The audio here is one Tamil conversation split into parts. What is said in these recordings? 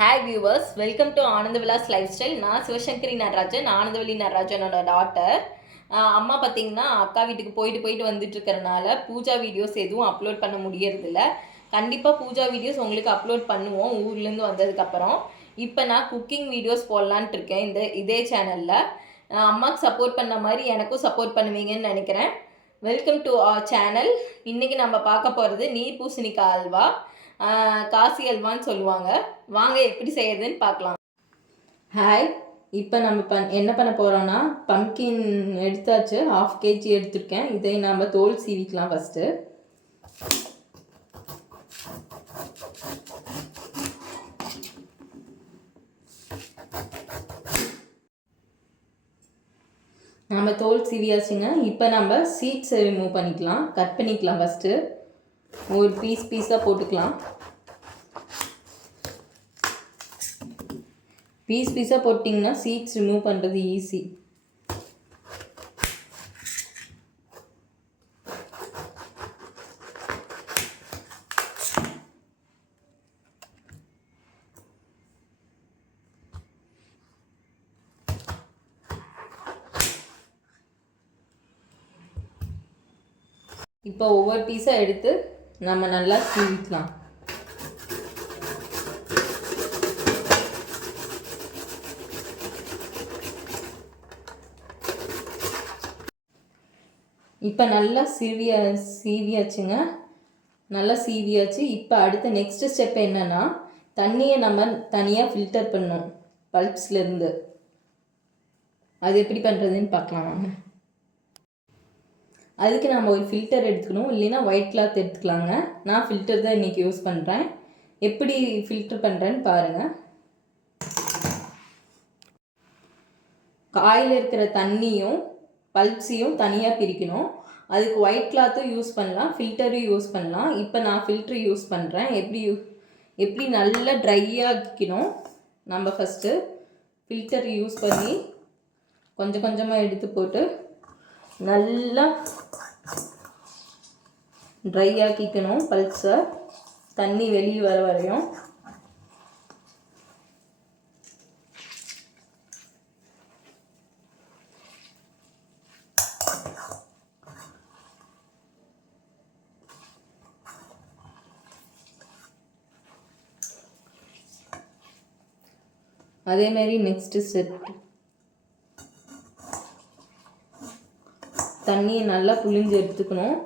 Hi viewers, welcome to Ananda Vilas life style. நான் சிவசங்கரி நடராஜன், ஆனந்தவல்லி நடராஜனோட டாட்டர். அம்மா பார்த்தீங்கன்னா அக்கா வீட்டுக்கு போயிட்டு வந்துட்டு இருக்கிறனால பூஜா வீடியோஸ் எதுவும் அப்லோட் பண்ண முடியறதில்ல. கண்டிப்பாக பூஜா வீடியோஸ் உங்களுக்கு அப்லோட் பண்ணுவோம் ஊர்லேருந்து வந்ததுக்கப்புறம். இப்போ நான் குக்கிங் வீடியோஸ் போடலான்ட்டு இருக்கேன் இதே சேனலில். அம்மாவுக்கு சப்போர்ட் பண்ண மாதிரி எனக்கும் சப்போர்ட் பண்ணுவீங்கன்னு நினைக்கிறேன். Welcome to our channel. இன்றைக்கி நம்ம பார்க்க போகிறது நீர் பூசணிக்காய் அல்வா, காசி அல்வான்னு சொல்லுவாங்க. வாங்க எப்படி செய்யறதுன்னு பார்க்கலாம். ஹாய், இப்போ நம்ம என்ன பண்ண போகிறோன்னா, பம்கின் எடுத்தாச்சு, 1/2 kg எடுத்துருக்கேன். இதை நம்ம தோல் சீவிக்கலாம் ஃபஸ்ட்டு. நம்ம தோல் சீவியாச்சுங்க. இப்போ நம்ம சீட்ஸை ரிமூவ் பண்ணிக்கலாம், கட் பண்ணிக்கலாம். ஃபஸ்ட்டு ஒரு பீஸாக போட்டுக்கலாம். பீஸாக போட்டிங்கன்னா சீட்ஸ் ரிமூவ் பண்ணுறது ஈஸி. இப்போ ஒவ்வொரு பீஸாக எடுத்து நம்ம நல்லா சீவிக்கலாம். இப்போ நல்லா சீவியாச்சுங்க, நல்லா சீவியாச்சு. இப்போ அடுத்த நெக்ஸ்ட் ஸ்டெப் என்னென்னா, தண்ணியை நம்ம தனியாக ஃபில்டர் பண்ணணும் பல்ப்ஸ்லேருந்து. அது எப்படி பண்ணுறதுன்னு பார்க்கலாம் வாங்க. அதுக்கு நம்ம ஒரு ஃபில்டர் எடுத்துக்கணும், இல்லைன்னா ஒயிட் கிளாத் எடுத்துக்கலாங்க. நான் ஃபில்டர் தான் இன்றைக்கி யூஸ் பண்ணுறேன். எப்படி ஃபில்டர் பண்ணுறேன்னு பாருங்கள். காயில் இருக்கிற தண்ணியும் பல்ப்ஸையும் தனியாக பிரிக்கணும். அதுக்கு ஒயிட் கிளாத்தும் யூஸ் பண்ணலாம், ஃபில்டரும் யூஸ் பண்ணலாம். இப்போ நான் ஃபில்ட்ரு யூஸ் பண்ணுறேன். எப்படி நல்லா ட்ரையாக்கிக்கணும். நம்ம ஃபஸ்ட்டு ஃபில்டர் யூஸ் பண்ணி கொஞ்சம் கொஞ்சமாக எடுத்து போட்டு நல்லா ட்ரை ஆக்கிக்கணும் பல்ப்ஸை, தண்ணி வெளியே வர வரையும். அதேமாரி நெக்ஸ்ட்டு ஸ்டெப், தண்ணியை நல்லா புழிஞ்சு எடுத்துக்கணும்.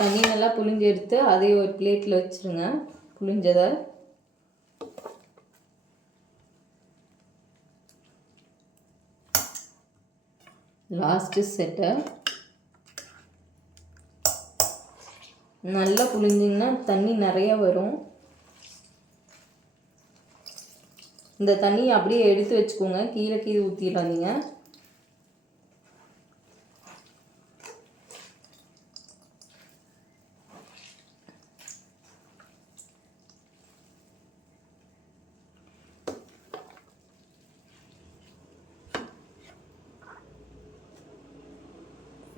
தண்ணி நல்லா புழிஞ்சு எடுத்து அதே ஒரு பிளேட்டில் வச்சுருங்க புழிஞ்சதை. லாஸ்ட்டு செட்டை நல்லா புழிஞ்சிங்கன்னா தண்ணி நிறையா வரும். இந்த தண்ணியை அப்படியே எடுத்து வச்சுக்கோங்க, கீழே ஊற்றிடாதீங்க.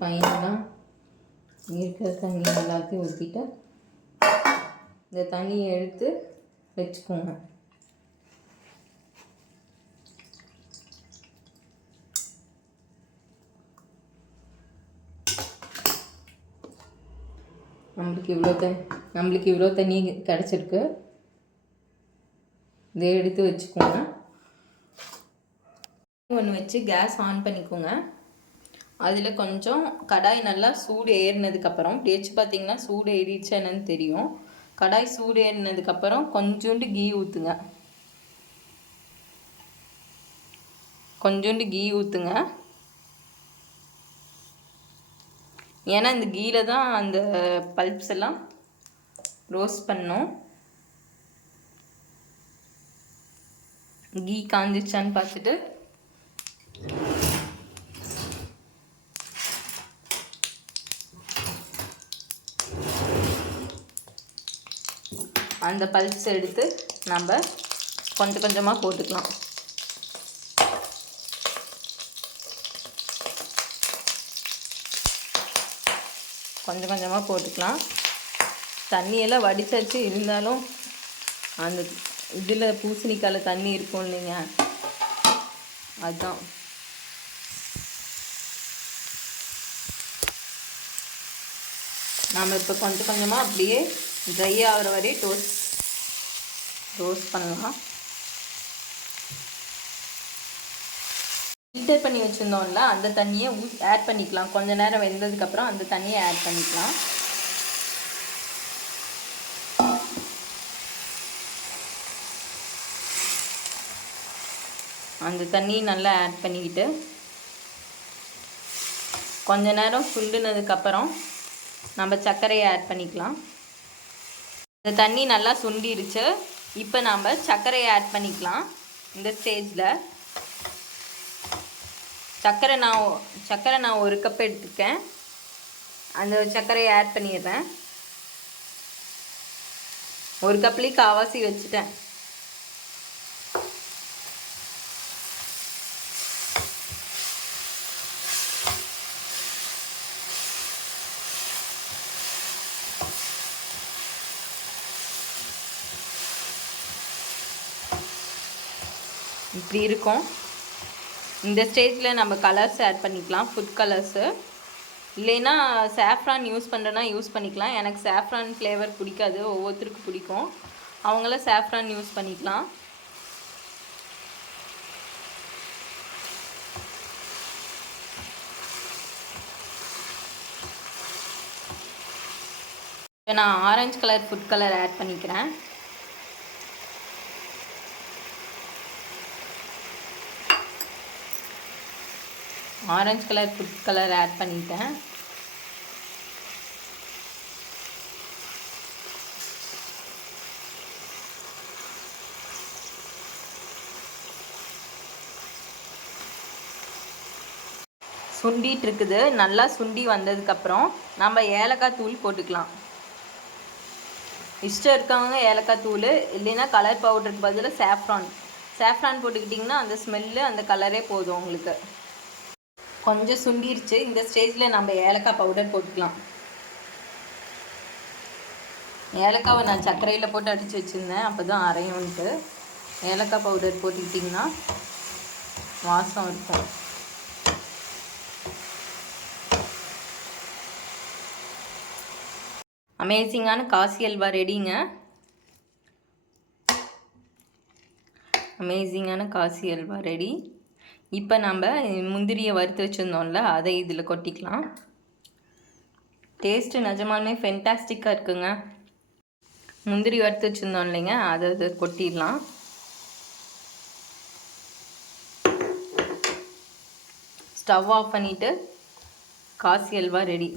ஃபைனலாக இருக்கிற தண்ணி எல்லாத்தையும் ஊற்றிட்டு இந்த தண்ணியை எடுத்து வச்சுக்கோங்க. நம்மளுக்கு இவ்வளோ தண்ணி கிடச்சிருக்கு. இதை எடுத்து வச்சுக்கோங்க. ஒன்று வச்சு கேஸ் ஆன் பண்ணிக்கோங்க. அதில் கொஞ்சம் கடாய் நல்லா சூடு ஏறினதுக்கப்புறம், வச்சு பார்த்திங்கன்னா சூடு ஏறிடுச்சு என்னன்னு தெரியும். கடாய் சூடு ஏறினதுக்கப்புறம் கொஞ்சோண்டு கீ ஊற்றுங்க. ஏன்னா இந்த கீயில் தான் அந்த பல்ப்ஸ் எல்லாம் ரோஸ்ட் பண்ணணும். கீ காஞ்சிச்சான்னு பார்த்துட்டு அந்த பல்ப்ஸ் எடுத்து நம்ம கொஞ்சம் கொஞ்சமாக போட்டுக்கலாம். கொஞ்சம் கொஞ்சமாக போட்டுக்கலாம். தண்ணியெல்லாம் வடிச்சாச்சு, இருந்தாலும் அந்த இதில் பூசணிக்காயில் தண்ணி இருக்கும் இல்லைங்க, அதுதான். நாம் இப்போ கொஞ்சம் கொஞ்சமாக அப்படியே ட்ரை ஆகிற வரை ரோஸ்ட் பண்ணலாம். ஃபில்டர் பண்ணி வச்சுருந்தோம்ல, அந்த தண்ணியை ஆட் பண்ணிக்கலாம். கொஞ்சம் நேரம் வெந்ததுக்கப்புறம் அந்த தண்ணியை ஆட் பண்ணிக்கலாம். அந்த தண்ணி நல்லா ஆட் பண்ணிக்கிட்டு கொஞ்ச நேரம் சுண்டினதுக்கப்புறம் நம்ம சர்க்கரையை ஆட் பண்ணிக்கலாம். இந்த தண்ணி நல்லா சுண்டிருச்சு. இப்போ நம்ம சர்க்கரையை ஆட் பண்ணிக்கலாம். இந்த ஸ்டேஜில் சர்க்கரை நான் 1 கப் எடுத்துக்கேன். அந்த சர்க்கரையை ஆட் பண்ணிடுறேன். 1 கப்லேயே காவாசி வச்சுட்டேன். இப்படி இருக்கும். இந்த ஸ்டேஜில் நம்ம கலர்ஸ் ஆட் பண்ணிக்கலாம். ஃபுட் கலர்ஸு இல்லைன்னா சாஃப்ரான் யூஸ் பண்ணுறேன்னா யூஸ் பண்ணிக்கலாம். எனக்கு சாஃப்ரான் ஃப்ளேவர் பிடிக்காது, ஒவ்வொருத்தருக்கும் பிடிக்கும். அவங்களாம் சாஃப்ரான் யூஸ் பண்ணிக்கலாம். இப்போ நான் orange colour food colour add பண்ணிக்கிறேன். Orange colour food colour add பண்ணிட்டேன். சுண்டிட்டு இருக்குது. நல்லா சுண்டி வந்ததுக்கப்புறம் நம்ம ஏலக்காய் தூள் போட்டுக்கலாம். இஷ்டம் இருக்கவங்க ஏலக்காய் தூள், இல்லைன்னா கலர் பவுடருக்கு பதிலாக சாஃப்ரான் போட்டுக்கிட்டிங்கன்னா அந்த ஸ்மெல்லு அந்த கலரே போதும் உங்களுக்கு. கொஞ்சம் சுண்டிருச்சு. இந்த ஸ்டேஜில் நம்ம ஏலக்காய் பவுடர் போட்டுக்கலாம். ஏலக்காவை நான் சர்க்கரையில் போட்டு அடித்து வச்சுருந்தேன், அப்போ தான் அரையும்ன்ட்டு. ஏலக்காய் பவுடர் போட்டுக்கிட்டிங்கன்னா வாசம் இருக்கும். அமேசிங்கான காசி அல்வா ரெடிங்க. அமேசிங்கான காசி அல்வா ரெடி. இப்போ நம்ம முந்திரியை வறுத்து வச்சுருந்தோம்ல, அதை இதில் கொட்டிக்கலாம். டேஸ்ட்டு நிஜமாலுமே ஃபென்டாஸ்டிக்காக இருக்குங்க. முந்திரி வறுத்து வச்சுருந்தோம் இல்லைங்க, அதை கொட்டிடலாம். ஸ்டவ் ஆஃப் பண்ணிவிட்டு காசி அல்வா ரெடி.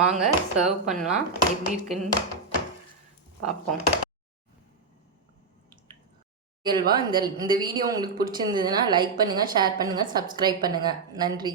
வாங்க சர்வ் பண்ணலாம். எப்படி இருக்குன்னு பார்ப்போம். அல்வா இந்த வீடியோ உங்களுக்கு பிடிச்சிருந்ததுன்னா லைக் பண்ணுங்கள், ஷேர் பண்ணுங்கள், சப்ஸ்கிரைப் பண்ணுங்கள். நன்றி.